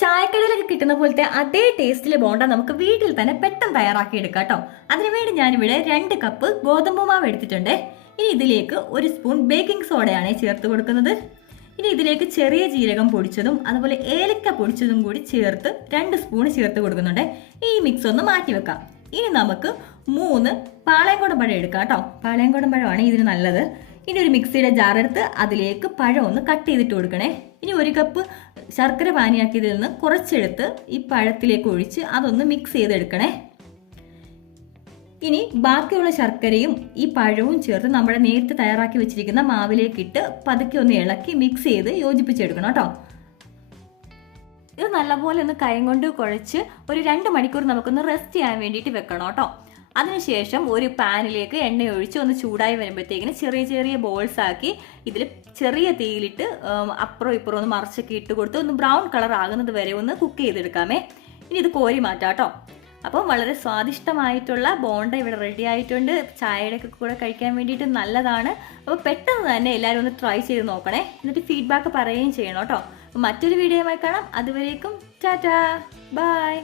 ചായക്കടയിലൊക്കെ കിട്ടുന്ന പോലത്തെ അതേ ടേസ്റ്റിൽ ബോണ്ട നമുക്ക് വീട്ടിൽ തന്നെ പെട്ടെന്ന് തയ്യാറാക്കി എടുക്കാം കേട്ടോ അതിനുവേണ്ടി ഞാനിവിടെ രണ്ട് കപ്പ് ഗോതമ്പ് മാവ് എടുത്തിട്ടുണ്ട്. ഇനി ഇതിലേക്ക് ഒരു സ്പൂൺ ബേക്കിംഗ് സോഡയാണ് ചേർത്ത് കൊടുക്കുന്നത്. ഇനി ഇതിലേക്ക് ചെറിയ ജീരകം പൊടിച്ചതും അതുപോലെ ഏലക്ക പൊടിച്ചതും കൂടി ചേർത്ത് രണ്ട് സ്പൂൺ ചേർത്ത് കൊടുക്കുന്നുണ്ട്. ഈ മിക്സ് ഒന്ന് മാറ്റി വെക്കാം. ഇനി നമുക്ക് മൂന്ന് പാളയംകോടൻ പഴം എടുക്കാം കേട്ടോ പാളയംകോടൻ പഴമാണ് ഇതിന് നല്ലത്. ഇനി ഒരു മിക്സിയുടെ ജാർ എടുത്ത് അതിലേക്ക് പഴം ഒന്ന് കട്ട് ചെയ്തിട്ട് കൊടുക്കണേ. ഇനി ഒരു കപ്പ് ശർക്കര പാനിയാക്കിയതിൽ നിന്ന് കുറച്ചെടുത്ത് ഈ പഴത്തിലേക്ക് ഒഴിച്ച് അതൊന്ന് മിക്സ് ചെയ്തെടുക്കണേ. ഇനി ബാക്കിയുള്ള ശർക്കരയും ഈ പഴവും ചേർത്ത് നമ്മുടെ നേരത്തെ തയ്യാറാക്കി വെച്ചിരിക്കുന്ന മാവിലേക്ക് ഇട്ട് പതുക്കെ ഒന്ന് ഇളക്കി മിക്സ് ചെയ്ത് യോജിപ്പിച്ചെടുക്കണം കേട്ടോ. ഇത് നല്ലപോലെ ഒന്ന് കൈ കൊണ്ട് കുഴച്ച് ഒരു രണ്ട് മണിക്കൂർ നമുക്കൊന്ന് റെസ്റ്റ് ചെയ്യാൻ വേണ്ടിയിട്ട് വെക്കണം കേട്ടോ. അതിനുശേഷം ഒരു പാനിലേക്ക് എണ്ണ ഒഴിച്ച് ഒന്ന് ചൂടായി വരുമ്പോഴത്തേക്കിന് ചെറിയ ചെറിയ ബോൾസ് ആക്കി ഇതിൽ ചെറിയ തീയിലിട്ട് അപ്പുറം ഇപ്പുറം ഒന്ന് മറിച്ചൊക്കെ ഇട്ട് കൊടുത്ത് ഒന്ന് ബ്രൗൺ കളർ ആകുന്നത് വരെ ഒന്ന് കുക്ക് ചെയ്തെടുക്കാമേ. ഇനി ഇത് കോരി മാറ്റാം കേട്ടോ അപ്പം വളരെ സ്വാദിഷ്ടമായിട്ടുള്ള ബോണ്ട ഇവിടെ റെഡി ആയിട്ടുണ്ട്. ചായയുടെ ഒക്കെ കൂടെ കഴിക്കാൻ വേണ്ടിയിട്ട് നല്ലതാണ്. അപ്പോൾ പെട്ടെന്ന് തന്നെ എല്ലാവരും ഒന്ന് ട്രൈ ചെയ്ത് നോക്കണേ. എന്നിട്ട് ഫീഡ്ബാക്ക് പറയുകയും ചെയ്യണം കേട്ടോ മറ്റൊരു വീഡിയോയുമായി കാണാം. അതുവരേക്കും ടാറ്റാ. ബൈ